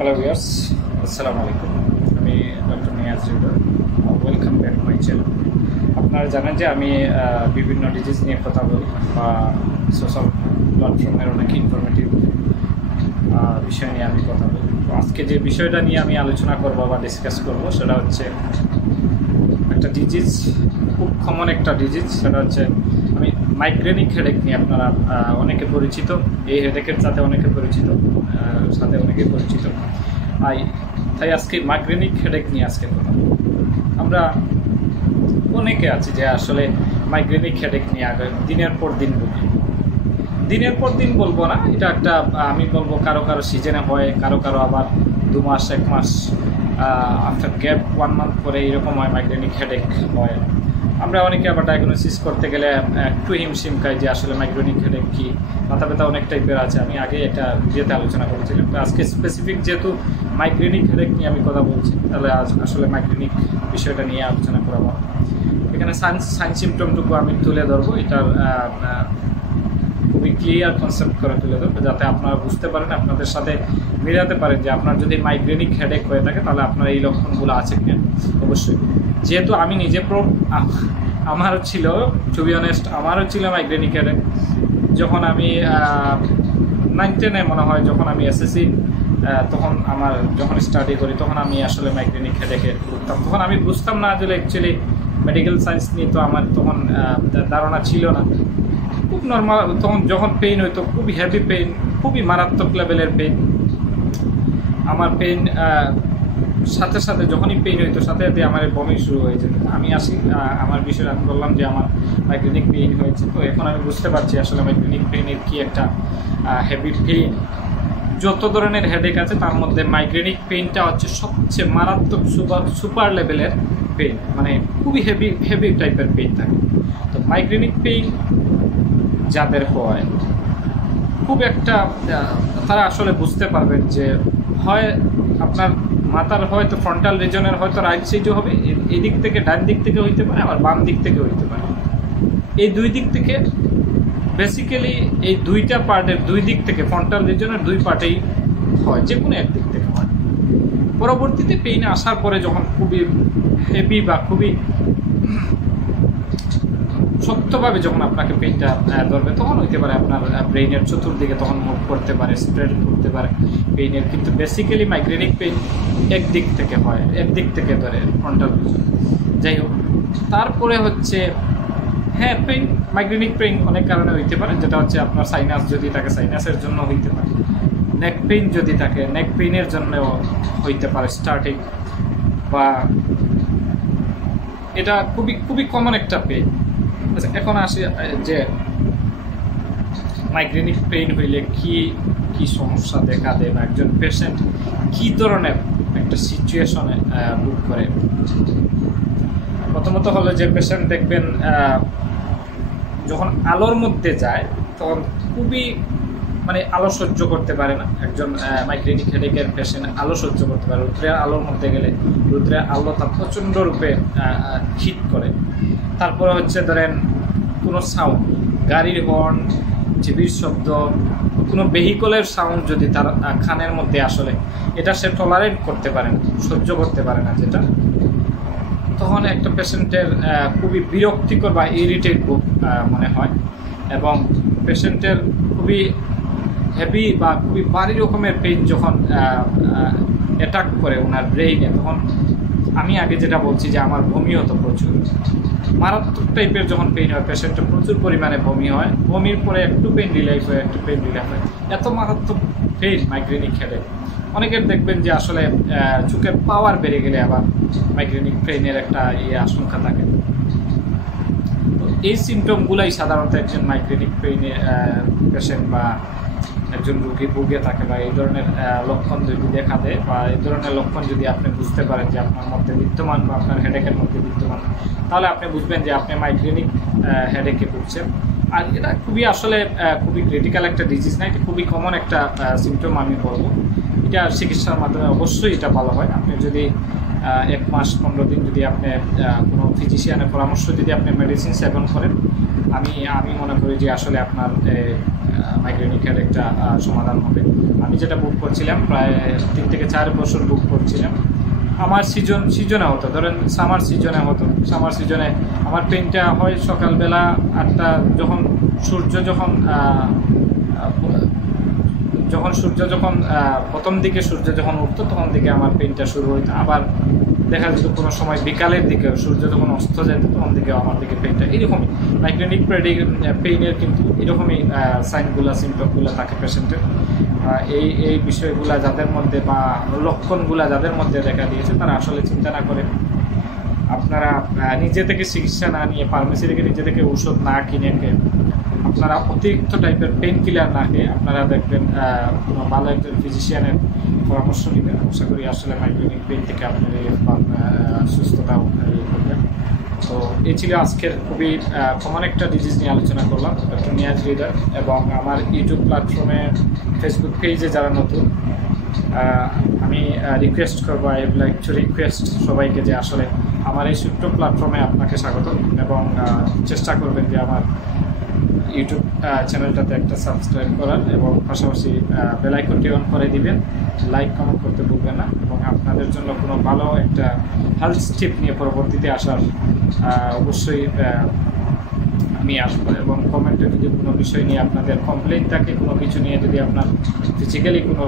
Hello viewers, আসসালামু আলাইকুম। আমি doctor Niaz reader. Welcome back my channel. আপনারা জানেন যে আমি বিভিন্ন ডিজিজ নিয়ে কথা বলি বা সোশ্যাল প্ল্যাটফর্মের অনেক ইনফরমেটিভ বিষয় নিয়ে আমি কথা বলি। তো আজকে যে বিষয়টা নিয়ে আমি আলোচনা করব বা ডিসকাস করব সেটা হচ্ছে একটা ডিজিজ, খুব কমন একটা ডিজিজ। সেটা হচ্ছে আমি মাইগ্রেনিক হেডেক নিয়ে আপনারা অনেকে পরিচিত, এই হেডেকের সাথে অনেকে পরিচিত, তাই আজকে মাইগ্রেনিক হেডেক নিয়ে আজকে কথা বলব। আমরা অনেকে আছি যে আসলে মাইগ্রেনিক হেডেক নিয়ে আগে দিনের পর দিন ভুগি। দিনের পর দিন বলবো না, এটা একটা আমি বলবো কারো কারো সিজনে হয়, কারো কারো আবার 2 মাস 1 মাস আফটার গ্যাপ 1 মান্থ পরে এরকম হয় মাইগ্রেনিক হেডেক হয়। আমরা অনেকে আবার ডায়াগনোসিস করতে গেলে একটু হিমশিম খাই যে আসলে মাইগ্রেনিক হেডেক কী, মাথা ব্যথা অনেক টাইপের আছে। আমি আগে এটা ভিডিওতে আলোচনা করেছিলাম। তো আজকে স্পেসিফিক যেহেতু মাইগ্রেনিক হেডেক নিয়ে আমি কথা বলছি, তাহলে আজ আসলে মাইগ্রেনিক বিষয়টা নিয়ে আলোচনা করাবো। এখানে সাইন সিমটমটুকু আমি তুলে ধরবো, এটার খুবই ক্লিয়ার কনসেপ্ট করে তুলে ধরবো যাতে আপনারা বুঝতে পারেন, আপনাদের সাথে মিলাতে পারেন যে আপনার যদি মাইগ্রেনিক হেডেক হয়ে থাকে তাহলে আপনার এই লক্ষণগুলো আছে কিনা। অবশ্যই যেহেতু আমি নিজে আমারও ছিল, টু বি অনেস্ট, আমারও ছিল মাইগ্রেনিক হেডেক। যখন আমি 9-10 মনে হয়, যখন আমি এসএসসি তখন আমার যখন স্টাডি করি তখন আমি আসলে মাইগ্রেনিক হেডেকে ভুগতাম। তখন আমি বুঝতাম না আসলে অ্যাকচুয়ালি মেডিকেল সায়েন্স নিয়ে তো আমার তখন ধারণা ছিল না। খুব নর্মাল, তখন যখন পেইন হইতো খুবই হেভি পেইন, খুবই মারাত্মক লেভেলের পেইন। আমার পেইন সাথে সাথে যখনই পেইন হইতো সাথে সাথে আমার বমি শুরু হয়ে যেত। আমি আমার বিষয়ে আমি বললাম যে আমার মাইগ্রেনিক পেইন হয়েছে। তো এখন আমি বুঝতে পারছি আসলে মাইগ্রেনিক পেইনের কি একটা হেভি পেইন। যত ধরনের হেডেক আছে তার মধ্যে মাইগ্রেনিক পেইনটা হচ্ছে সবচেয়ে মারাত্মক সুপার লেভেলের পেইন, মানে খুবই হেভি টাইপের পেইন থাকে। তো মাইগ্রেনিক পেইন যাদের হয় খুব একটা, তারা আসলে বুঝতে পারবেন যে হয় আপনার মাথার হয়তো ফ্রন্টাল রিজনের হয়তো রাইট সাইডে হবে, এই দিক থেকে ডান দিক থেকে হইতে পারে, আবার বাম দিক থেকে হইতে পারে। এই দুই দিক থেকে বেসিক্যালি এই দুইটা পার্টের দুই দিক থেকে, ফ্রন্টাল রিজনের দুই পার্টেই হয়, যে কোনো এক দিক থেকে হয়। পরবর্তীতে পেইন আসার পরে যখন খুবই হেভি বা খুবই শক্তভাবে যখন আপনাকে পেইনটা ধরবে তখন হইতে পারে আপনার ব্রেইনের চতুর্দিকে তখন মুভ করতে পারে, স্প্রেড করতে পারে পেইনের। কিন্তু বেসিক্যালি মাইগ্রেনিক পেইন একদিক থেকে হয়, একদিক থেকে ধরে ফ্রন্টাল রিজন। যাই হোক, তারপরে হচ্ছে পেইন, মাইগ্রেনিক পেইন অনেক কারণে হইতে পারে, যেটা হচ্ছে আপনার সাইনাস যদি থাকে সাইনাসের জন্য হইতে পারে, নেক পেইন যদি থাকে নেক পেইনের জন্যও হইতে পারে স্টার্টিং, বা এটা খুবই খুবই কমন একটা পেইন। আচ্ছা, এখন আসি যে মাইগ্রেনিক পেইন হইলে কি কি সমস্যা দেখা দেয় বা একজন পেশেন্ট কি ধরনের একটা সিচুয়েশনে ভোগ করে। প্রথমত হলো যে পেশেন্ট দেখবেন যখন আলোর মধ্যে যায় তখন খুবই আলো সহ্য করতে পারে না। একজন মাইগ্রেনিক হেডেকের পেশেন্ট আলো সহ্য করতে পারে, রৌদ্রের আলোর মধ্যে গেলে রৌদ্রের আলো তার প্রচণ্ড রূপে হিট করে। তারপরে হচ্ছে ধরেন কোনো সাউন্ড, গাড়ির হর্ন, টিভির শব্দ, কোনো ভেহিকলের সাউন্ড যদি তার কানের মধ্যে আসলে এটা সে টলারেট করতে পারে না, সহ্য করতে পারে না, যেটা তখন একটা পেশেন্টের খুবই বিরক্তিকর বা ইরিটেট মনে হয়। এবং পেশেন্টের খুবই হেভি বা খুবই ভারী রকমের পেইন যখন অ্যাটাক করে ওনার ব্রেইনে, তখন আমি আগে যেটা বলছি যে আমার বমি হতো প্রচুর, মারাত্মক টাইপের যখন পেইন হয় পেশেন্টের প্রচুর পরিমাণে বমি হয়, বমির পরে একটু পেইন রিলাইফ হয়, একটু পেইন রিলাইফ হয়, এত মারাত্মক পেইন মাইগ্রেনিক হেডেক। অনেকের দেখবেন যে আসলে চোখের পাওয়ার বেড়ে গেলে আবার মাইগ্রেনিক পেইনের একটা আশঙ্কা থাকে। তো এই সিমটমগুলাই সাধারণত একজন মাইগ্রেনিক পেইনে পেশেন্ট বা একজন রোগী ভুগে থাকে, বা এই ধরনের লক্ষণ যদি দেখা দেয় বা এই ধরনের লক্ষণ যদি আপনি বুঝতে পারেন যে আপনার মধ্যে বিদ্যমান বা আপনার হেডেকের মধ্যে বিদ্যমান, তাহলে আপনি বুঝবেন যে আপনি মাইগ্রেনিক হেডেকে ভুগছেন। আর এটা খুবই আসলে খুবই ক্রিটিক্যাল একটা ডিজিজ না, এটা খুবই কমন একটা সিমটম আমি বলবো। এটা চিকিৎসার মাধ্যমে অবশ্যই এটা ভালো হয়। আপনি যদি 1 মাস 15 দিন যদি আপনি কোনো ফিজিশিয়ানের পরামর্শ যদি আপনি মেডিসিন সেবন করেন, আমি মনে করি যে আসলে আপনার মাইগ্রেনিক হেডেকটা সমাধান হবে। আমি যেটা বুক করছিলাম প্রায় 3 থেকে 4 বছর বুক করছিলাম। আমার সিজনে হতো, ধরেন সামার সিজনে হতো। সামার সিজনে আমার পেনটা হয় সকালবেলা 8টা, সূর্য যখন প্রথম দিকে সূর্য যখন উঠতো তখন দিকে আমার পেনটা শুরু হইতো। আবার দেখা যেত কোনো সময় বিকালের দিকে সূর্য যখন অস্ত যেত তখন দিকে আমার দিকে পেনটা এরকমই। মাইগ্রেনিক পেইনের কিন্তু এরকমই সাইনগুলো, সিমটমগুলো থাকে পেশেন্টের। এই বিষয়গুলো যাদের মধ্যে বা লক্ষণগুলো যাদের মধ্যে দেখা দিয়েছে তারা আসলে চিন্তা না করে আপনারা নিজে থেকে চিকিৎসা না নিয়ে, ফার্মেসি থেকে নিজে থেকে ওষুধ না কিনে আপনারা অতিরিক্ত টাইপের পেন কিলার না খেয়ে আপনারা দেখবেন কোনো ভালো একজন ফিজিশিয়ানের পরামর্শ নেবেন। আশা করি আসলে মাইগ্রেনিক পেন থেকে আপনার সুস্থতা করবেন। তো এই ছিল আজকের খুবই কমন একটা ডিজিজ নিয়ে আলোচনা করলাম, ডক্টর নিয়াজ হৃদয়। এবং আমার ইউটিউব প্ল্যাটফর্মে, ফেসবুক পেজে যারা নতুন, আমি রিকোয়েস্ট করবো, I would like to request সবাইকে যে আসলে আমার এই ছোট্ট প্ল্যাটফর্মে আপনাকে স্বাগত, এবং চেষ্টা করবেন যে আমার ইউটিউব চ্যানেলটাতে একটা সাবস্ক্রাইব করার, এবং পাশাপাশি বেল আইকনটি অন করে দিবেন। লাইক কমেন্ট করতে ভুলবেন না, এবং আপনাদের জন্য কোনো ভালো একটা হেলথ টিপ নিয়ে পরবর্তীতে আসার অবশ্যই আমি আসবো। এবং কমেন্টে যদি কোনো বিষয় নিয়ে আপনাদের কমপ্লেইন থাকে, কোনো কিছু নিয়ে যদি আপনার ফিজিক্যালি কোনো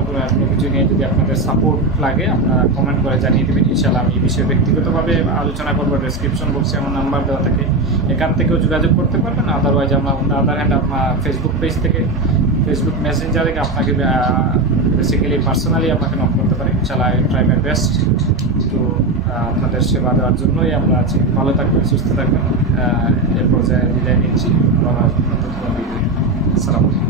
কিছু নিয়ে যদি আপনাদের সাপোর্ট লাগে, আপনারা কমেন্ট করে জানিয়ে দেবেন। ইনশাআল্লাহ আমি এই বিষয়ে ব্যক্তিগতভাবে আলোচনা করবো। ডেসক্রিপশন বক্সে আমার নাম্বার দেওয়া থাকে, এখান থেকেও যোগাযোগ করতে পারবেন। আদারওয়াইজ আমরা আদার হ্যান্ড আপনার ফেসবুক পেজ থেকে, ফেসবুক মেসেঞ্জারে আপনাকে বেসিক্যালি পার্সোনালি আপনাকে নক করতে পারি। ইনশাআল্লাহ আই ট্রাই মাই বেস্ট। তো আপনাদের সেবা দেওয়ার জন্যই আমরা আছি। ভালো থাকবেন, সুস্থ থাকবেন। এর পর্যায়ে বিদায় নিচ্ছি। আসসালামু আলাইকুম।